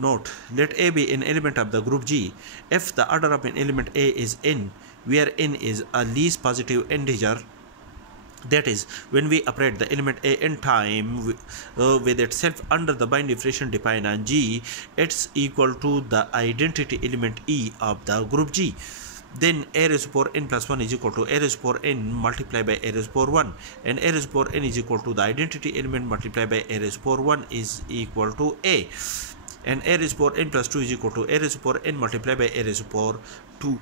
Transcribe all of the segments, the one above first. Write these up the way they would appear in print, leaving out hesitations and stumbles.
Note, let A be an element of the group G if the order of an element A is n, where n is a least positive integer. That is, when we operate the element A n time with itself under the binary definition defined on G, it's equal to the identity element E of the group G. Then a raised to power n plus 1 is equal to a raised to power n multiplied by a raised to power 1, and a raised to power n is equal to the identity element multiplied by a raised to power 1 is equal to a, and a raised to power n plus 2 is equal to a raised to power n multiplied by a raised to power 2,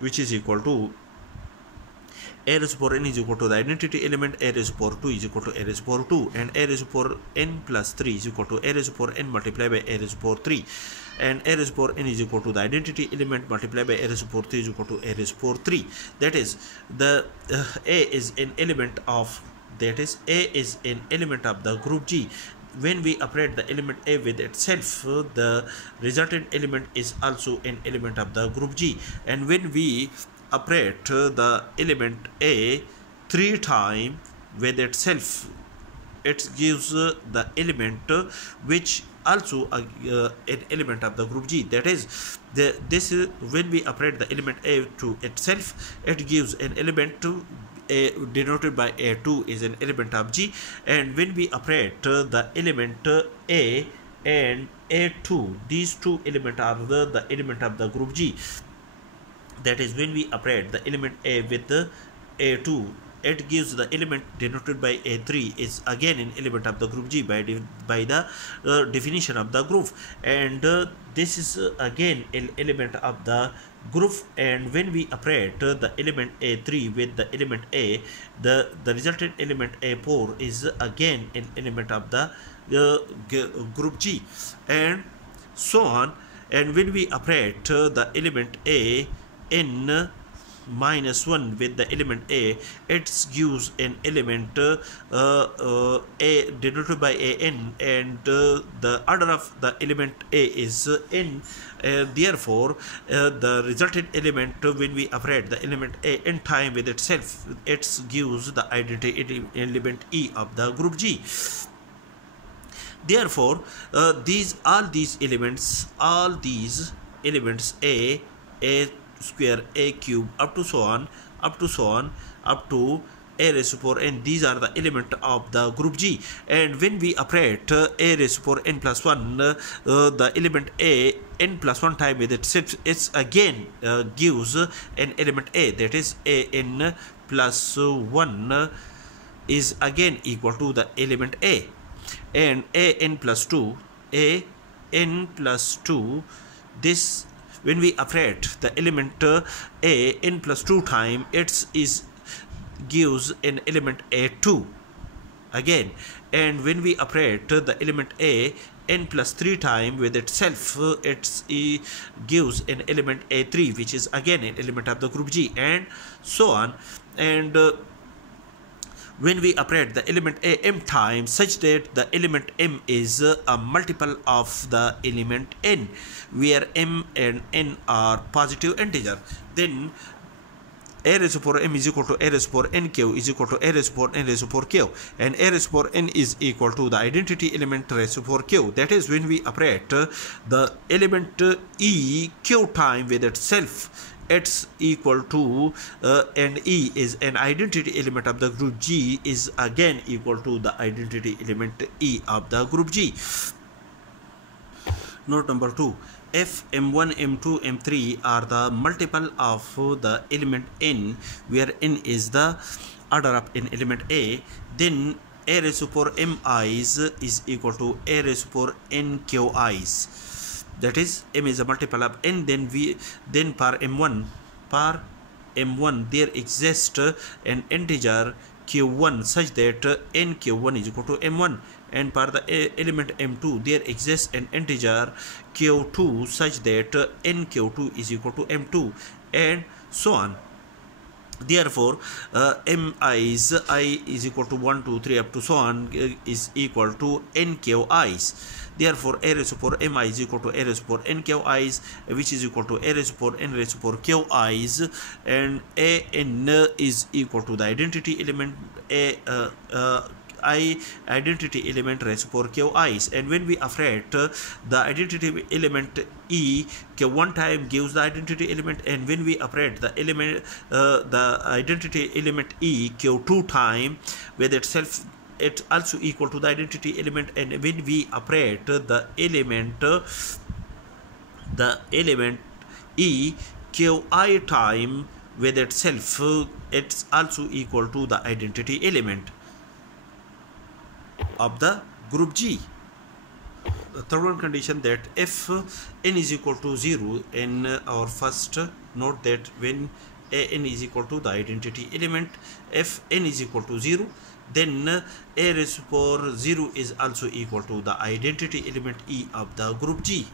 which is equal to a raised to power n is equal to the identity element a raised to power 2 is equal to a raised to power 2, and a raised to power n plus 3 is equal to a raised to power n multiplied by a raised to power 3, and a raised to power n is equal to the identity element multiplied by a raised to power 3 is equal to a raised to power 3. That is, the a is an element of the group G. When we operate the element A with itself, the resultant element is also an element of the group G, and when we operate the element A 3 times with itself, it gives the element which also an element of the group G. That is, when we operate the element A to itself, it gives an element to A denoted by A2 is an element of G, and when we operate the element A and A2, these two elements are the element of the group G. That is, when we operate the element A with the A2, it gives the element denoted by A3 is again an element of the group G by the definition of the group, and this is again an element of the group. And when we operate the element A3 with the element A, the resultant element A4 is again an element of the group G, and so on. And when we operate the element A n minus 1 with the element A, it gives an element A denoted by an, and the order of the element A is n. Therefore, the resultant element, when we operate the element A n time with itself, it gives the identity element E of the group G. Therefore, all these elements A square, A cube, up to so on, up to a raised to power n, these are the element of the group G. And when we operate a raised to power n plus 1, the element A n plus 1 time with itself, it's again gives an element A, that is a n plus 1 is again equal to the element A, and a n plus 2, this, when we operate the element A n plus 2 time, it gives an element A2 again. And when we operate the element A n plus 3 time with itself, it gives an element A3, which is again an element of the group G, and so on. And when we operate the element A m times, such that the element m is a multiple of the element n, where m and n are positive integer, then a raised to power m is equal to a raised to power n q is equal to a raised to power n raised to power q, and a raised to power n is equal to the identity element raised to power q. That is, when we operate the element E q time with itself, it's equal to and E is an identity element of the group G, is again equal to the identity element E of the group G. Note number 2. If m1, m2, m3 are the multiple of the element n, where n is the order of an element A, then a raised to power m i's is equal to a raised to power n q i's. That is, m is a multiple of n, then per m1 there exists an integer q1 such that n q1 is equal to m1, and for the element m2 there exists an integer q2 such that n q2 is equal to m2, and so on. Therefore, I is equal to 1, 2, 3 up to so on is equal to n q i's. Therefore, a raised to power mi is equal to a raised to power n q i's, which is equal to a raised to power n raised to power q i's, and a n is equal to the identity element I identity element raised to power Qi's. And when we operate the identity element E, Q one time gives the identity element, and when we operate the element the identity element E Q two time with itself, it's also equal to the identity element. And when we operate the element E Qi time with itself, it's also equal to the identity element of the group G. The third one condition, that if n is equal to 0 in our first, note that when n is equal to the identity element, if n is equal to 0, then a raised to power 0 is also equal to the identity element E of the group G.